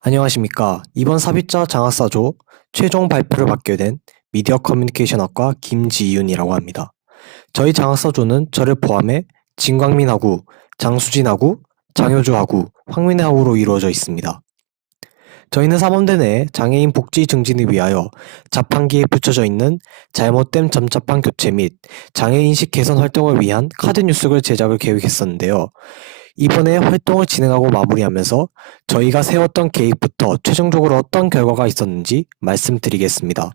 안녕하십니까. 이번 삽입자 장학사조 최종 발표를 맡게 된 미디어 커뮤니케이션학과 김지윤이라고 합니다. 저희 장학사조는 저를 포함해 진광민 학우, 장수진 학우, 장효주 학우, 황민혜 학우로 이루어져 있습니다. 저희는 사범대 내에 장애인 복지 증진을 위하여 자판기에 붙여져 있는 잘못된 점자판 교체 및 장애인식 개선 활동을 위한 카드 뉴스글 제작을 계획했었는데요. 이번에 활동을 진행하고 마무리하면서 저희가 세웠던 계획부터 최종적으로 어떤 결과가 있었는지 말씀드리겠습니다.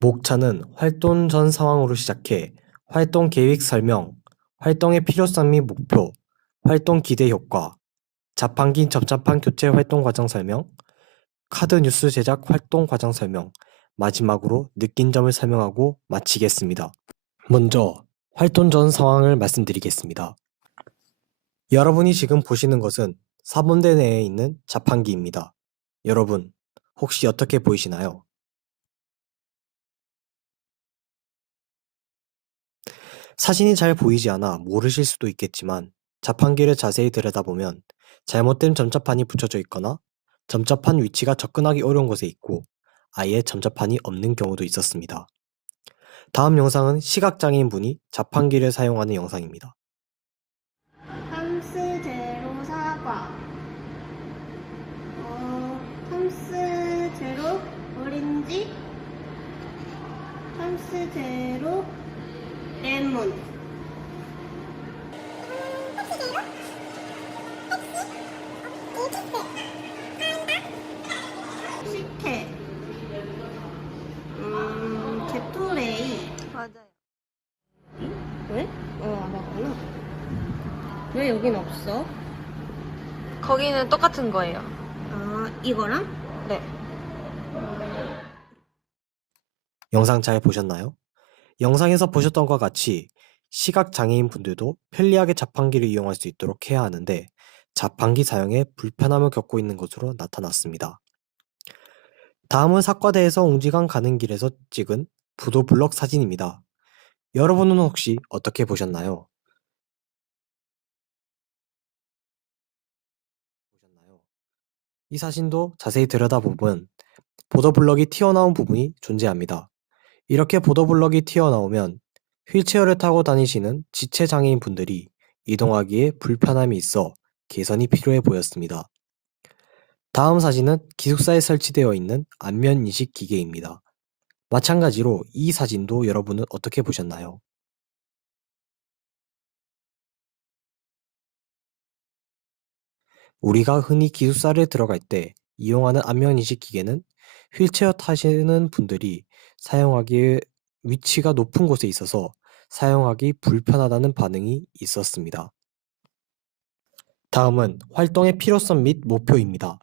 목차는 활동 전 상황으로 시작해 활동 계획 설명, 활동의 필요성 및 목표, 활동 기대 효과, 자판기 접자판 교체 활동 과정 설명, 카드 뉴스 제작 활동 과정 설명, 마지막으로 느낀 점을 설명하고 마치겠습니다. 먼저 활동 전 상황을 말씀드리겠습니다. 여러분이 지금 보시는 것은 사범대 내에 있는 자판기입니다. 여러분, 혹시 어떻게 보이시나요? 사진이 잘 보이지 않아 모르실 수도 있겠지만 자판기를 자세히 들여다보면 잘못된 점자판이 붙여져 있거나 점자판 위치가 접근하기 어려운 곳에 있고 아예 점자판이 없는 경우도 있었습니다. 다음 영상은 시각장애인 분이 자판기를 사용하는 영상입니다. 탐스 제로 사과 탐스 제로 오렌지 탐스 제로 레몬 식혜 게토레이 맞아요. 왜? 안 왔구나. 왜 여긴 없어? 거기는 똑같은 거예요. 이거랑? 네. 영상 잘 보셨나요? 영상에서 보셨던 것과 같이 시각장애인 분들도 편리하게 자판기를 이용할 수 있도록 해야 하는데 자판기 사용에 불편함을 겪고 있는 것으로 나타났습니다. 다음은 사과대에서 웅지강 가는 길에서 찍은 부도블럭 사진입니다. 여러분은 혹시 어떻게 보셨나요? 이 사진도 자세히 들여다보면 보도블럭이 튀어나온 부분이 존재합니다. 이렇게 보도블럭이 튀어나오면 휠체어를 타고 다니시는 지체장애인 분들이 이동하기에 불편함이 있어 개선이 필요해 보였습니다. 다음 사진은 기숙사에 설치되어 있는 안면인식 기계입니다. 마찬가지로 이 사진도 여러분은 어떻게 보셨나요? 우리가 흔히 기숙사를 들어갈 때 이용하는 안면인식 기계는 휠체어 타시는 분들이 사용하기에 위치가 높은 곳에 있어서 사용하기 불편하다는 반응이 있었습니다. 다음은 활동의 필요성 및 목표입니다.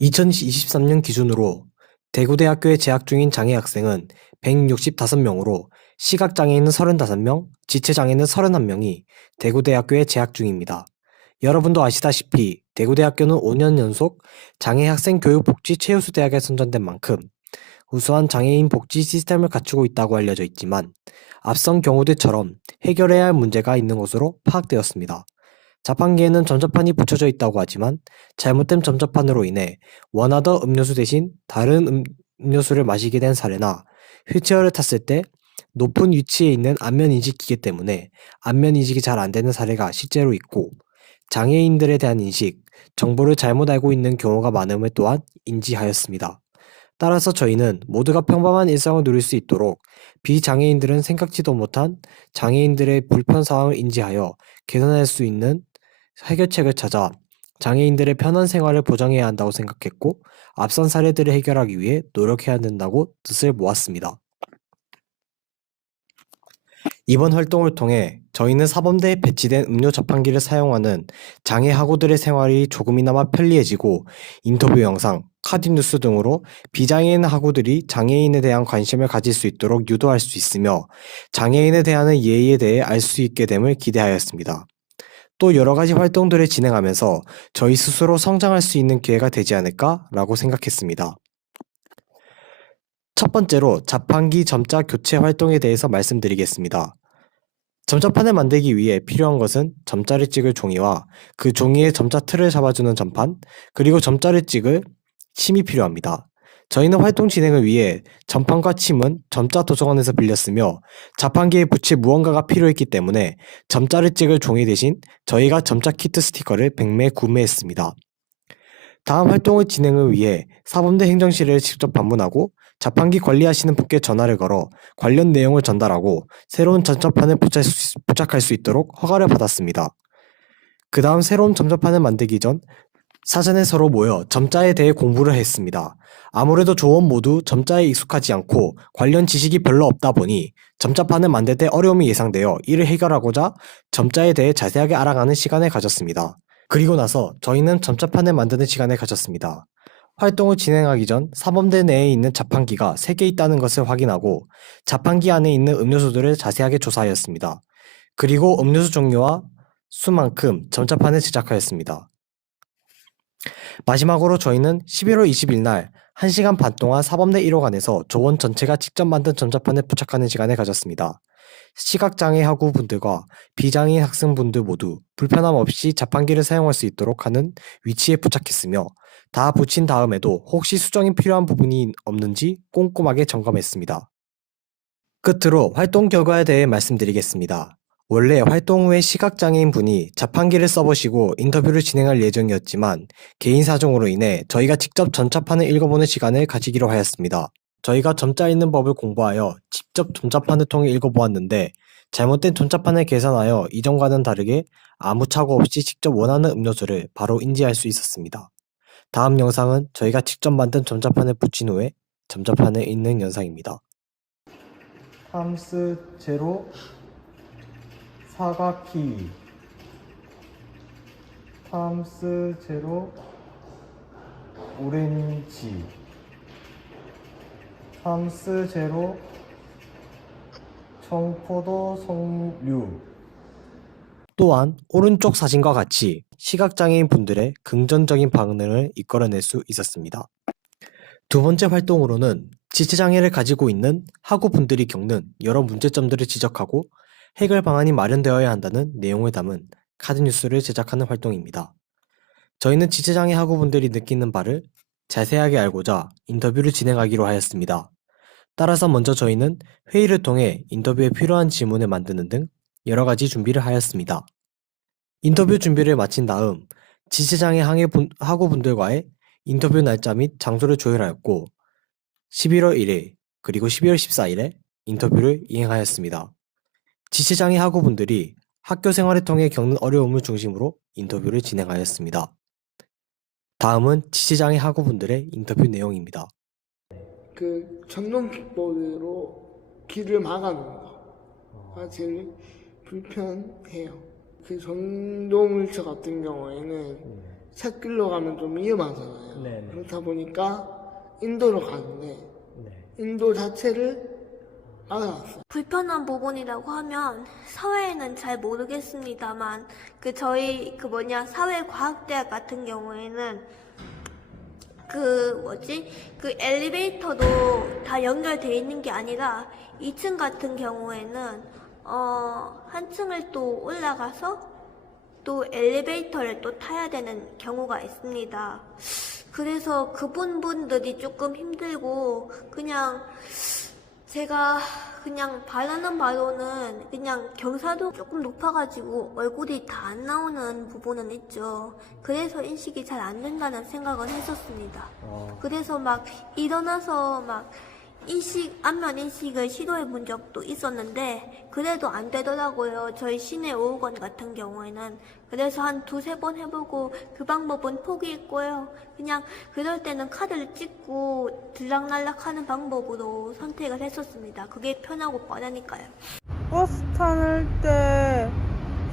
2023년 기준으로 대구대학교에 재학 중인 장애 학생은 165명으로 시각장애인은 35명, 지체장애인은 31명이 대구대학교에 재학 중입니다. 여러분도 아시다시피 대구대학교는 5년 연속 장애학생교육복지 최우수 대학에 선정된 만큼 우수한 장애인 복지 시스템을 갖추고 있다고 알려져 있지만 앞선 경우들처럼 해결해야 할 문제가 있는 것으로 파악되었습니다. 자판기에는 점자판이 붙여져 있다고 하지만 잘못된 점자판으로 인해 원하던 음료수 대신 다른 음료수를 마시게 된 사례나 휠체어를 탔을 때 높은 위치에 있는 안면인식 기계 때문에 안면인식이 잘 안되는 사례가 실제로 있고 장애인들에 대한 인식, 정보를 잘못 알고 있는 경우가 많음을 또한 인지하였습니다. 따라서 저희는 모두가 평범한 일상을 누릴 수 있도록 비장애인들은 생각지도 못한 장애인들의 불편 상황을 인지하여 개선할 수 있는 해결책을 찾아 장애인들의 편한 생활을 보장해야 한다고 생각했고 앞선 사례들을 해결하기 위해 노력해야 된다고 뜻을 모았습니다. 이번 활동을 통해 저희는 사범대에 배치된 음료 자판기를 사용하는 장애 학우들의 생활이 조금이나마 편리해지고 인터뷰 영상, 카드 뉴스 등으로 비장애인 학우들이 장애인에 대한 관심을 가질 수 있도록 유도할 수 있으며 장애인에 대한 예의에 대해 알 수 있게 됨을 기대하였습니다. 또 여러 가지 활동들을 진행하면서 저희 스스로 성장할 수 있는 기회가 되지 않을까라고 생각했습니다. 첫 번째로 자판기 점자 교체 활동에 대해서 말씀드리겠습니다. 점자판을 만들기 위해 필요한 것은 점자를 찍을 종이와 그 종이에 점자 틀을 잡아주는 점판, 그리고 점자를 찍을 침이 필요합니다. 저희는 활동 진행을 위해 점판과 침은 점자 도서관에서 빌렸으며 자판기에 붙일 무언가가 필요했기 때문에 점자를 찍을 종이 대신 저희가 점자 키트 스티커를 100매 구매했습니다. 다음 활동을 진행을 위해 사범대 행정실을 직접 방문하고 자판기 관리하시는 분께 전화를 걸어 관련 내용을 전달하고 새로운 점자판을 부착할 수 있도록 허가를 받았습니다. 그 다음 새로운 점자판을 만들기 전 사전에 서로 모여 점자에 대해 공부를 했습니다. 아무래도 조원 모두 점자에 익숙하지 않고 관련 지식이 별로 없다 보니 점자판을 만들 때 어려움이 예상되어 이를 해결하고자 점자에 대해 자세하게 알아가는 시간을 가졌습니다. 그리고 나서 저희는 점자판을 만드는 시간을 가졌습니다. 활동을 진행하기 전 사범대 내에 있는 자판기가 3개 있다는 것을 확인하고 자판기 안에 있는 음료수들을 자세하게 조사하였습니다. 그리고 음료수 종류와 수만큼 점자판을 제작하였습니다. 마지막으로 저희는 11월 20일 날 1시간 반 동안 사범대 1호관에서 조원 전체가 직접 만든 점자판을 부착하는 시간을 가졌습니다. 시각장애 학우분들과 비장애인 학생분들 모두 불편함 없이 자판기를 사용할 수 있도록 하는 위치에 부착했으며 다 붙인 다음에도 혹시 수정이 필요한 부분이 없는지 꼼꼼하게 점검했습니다. 끝으로 활동 결과에 대해 말씀드리겠습니다. 원래 활동 후에 시각장애인 분이 자판기를 써보시고 인터뷰를 진행할 예정이었지만 개인 사정으로 인해 저희가 직접 점자판을 읽어보는 시간을 가지기로 하였습니다. 저희가 점자 읽는 법을 공부하여 직접 점자판을 통해 읽어보았는데 잘못된 점자판을 계산하여 이전과는 다르게 아무 착오 없이 직접 원하는 음료수를 바로 인지할 수 있었습니다. 다음 영상은 저희가 직접 만든 점자판을 붙인 후에 점자판을 읽는 영상입니다. 탐스 제로 사과 키위 탐스 제로 오렌지 탐스 제로 청포도 석류. 또한 오른쪽 사진과 같이 시각장애인 분들의 긍정적인 반응을 이끌어낼 수 있었습니다. 두 번째 활동으로는 지체장애를 가지고 있는 학우분들이 겪는 여러 문제점들을 지적하고 해결 방안이 마련되어야 한다는 내용을 담은 카드뉴스를 제작하는 활동입니다. 저희는 지체장애 학우분들이 느끼는 바를 자세하게 알고자 인터뷰를 진행하기로 하였습니다. 따라서 먼저 저희는 회의를 통해 인터뷰에 필요한 질문을 만드는 등 여러 가지 준비를 하였습니다. 인터뷰 준비를 마친 다음 지체장애 학우분들과의 인터뷰 날짜 및 장소를 조율하였고 11월 1일 그리고 12월 14일에 인터뷰를 이행하였습니다. 지체장애 학우분들이 학교 생활을 통해 겪는 어려움을 중심으로 인터뷰를 진행하였습니다. 다음은 지체장애 학우분들의 인터뷰 내용입니다. 그 전동 킥보드로 길을 막아놓은 거가 제일 불편해요. 그 전동 휠체어 같은 경우에는 찻길로 가면 좀 위험하잖아요. 네네. 그렇다 보니까 인도로 가는데 인도 자체를 막아놨어요. 불편한 부분이라고 하면 사회에는 잘 모르겠습니다만 저희 사회과학대학 같은 경우에는 엘리베이터도 다 연결되어 있는 게 아니라 2층 같은 경우에는 한 층을 또 올라가서 또 엘리베이터를 또 타야 되는 경우가 있습니다. 그래서 그분들이 조금 힘들고 제가 바라는 바로는 경사도 조금 높아가지고 얼굴이 다 안 나오는 부분은 있죠. 그래서 인식이 잘 안 된다는 생각을 했었습니다. 그래서 일어나서 안면 인식을 시도해 본 적도 있었는데 그래도 안 되더라고요. 저희 시내 5호관 같은 경우에는. 그래서 한 2-3번 해보고 그 방법은 포기했고요. 그럴 때는 카드를 찍고 들락날락 하는 방법으로 선택을 했었습니다. 그게 편하고 빠르니까요. 버스 타는 때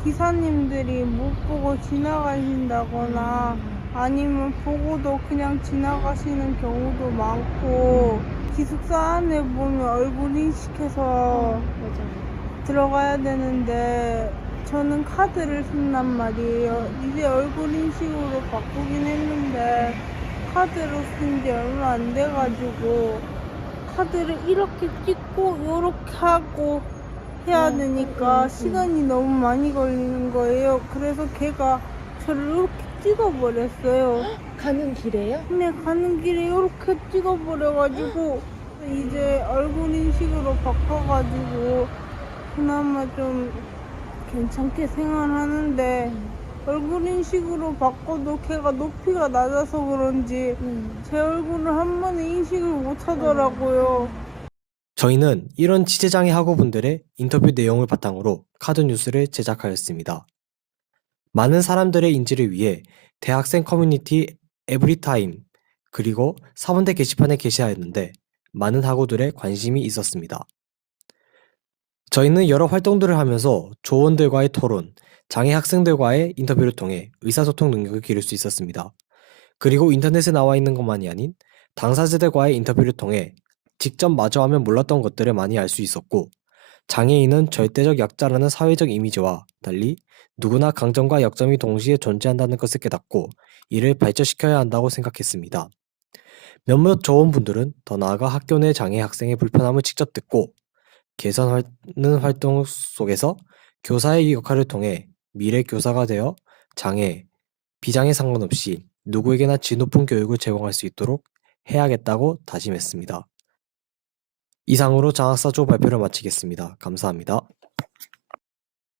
기사님들이 못 보고 지나가신다거나 아니면 보고도 그냥 지나가시는 경우도 많고 기숙사 안에 보면 얼굴 인식해서 들어가야 되는데 저는 카드를 쓴단 말이에요. 이제 얼굴 인식으로 바꾸긴 했는데 카드로 쓴 지 얼마 안 돼가지고 카드를 이렇게 찍고 이렇게 하고 해야 되니까 시간이 너무 많이 걸리는 거예요. 그래서 걔가 저를 이렇게 찍어버렸어요. 가는 길에요? 근데 가는 길에 이렇게 찍어버려가지고 이제 얼굴 인식으로 바꿔가지고 그나마 좀 괜찮게 생활하는데 얼굴 인식으로 바꿔도 걔가 높이가 낮아서 그런지 제 얼굴을 한 번에 인식을 못 하더라고요. 저희는 이런 지체장애 학우분들의 인터뷰 내용을 바탕으로 카드 뉴스를 제작하였습니다. 많은 사람들의 인지를 위해 대학생 커뮤니티 에브리타임 그리고 사범대 게시판에 게시하였는데 많은 학우들의 관심이 있었습니다. 저희는 여러 활동들을 하면서 조원들과의 토론, 장애 학생들과의 인터뷰를 통해 의사소통 능력을 기를 수 있었습니다. 그리고 인터넷에 나와 있는 것만이 아닌 당사자들과의 인터뷰를 통해 직접 마주하면 몰랐던 것들을 많이 알 수 있었고, 장애인은 절대적 약자라는 사회적 이미지와 달리 누구나 강점과 약점이 동시에 존재한다는 것을 깨닫고 이를 발전시켜야 한다고 생각했습니다. 몇몇 조원분들은 더 나아가 학교 내 장애 학생의 불편함을 직접 듣고 개선하는 활동 속에서 교사의 역할을 통해 미래 교사가 되어 장애, 비장애 상관없이 누구에게나 질 높은 교육을 제공할 수 있도록 해야겠다고 다짐했습니다. 이상으로 장학사조 발표를 마치겠습니다. 감사합니다.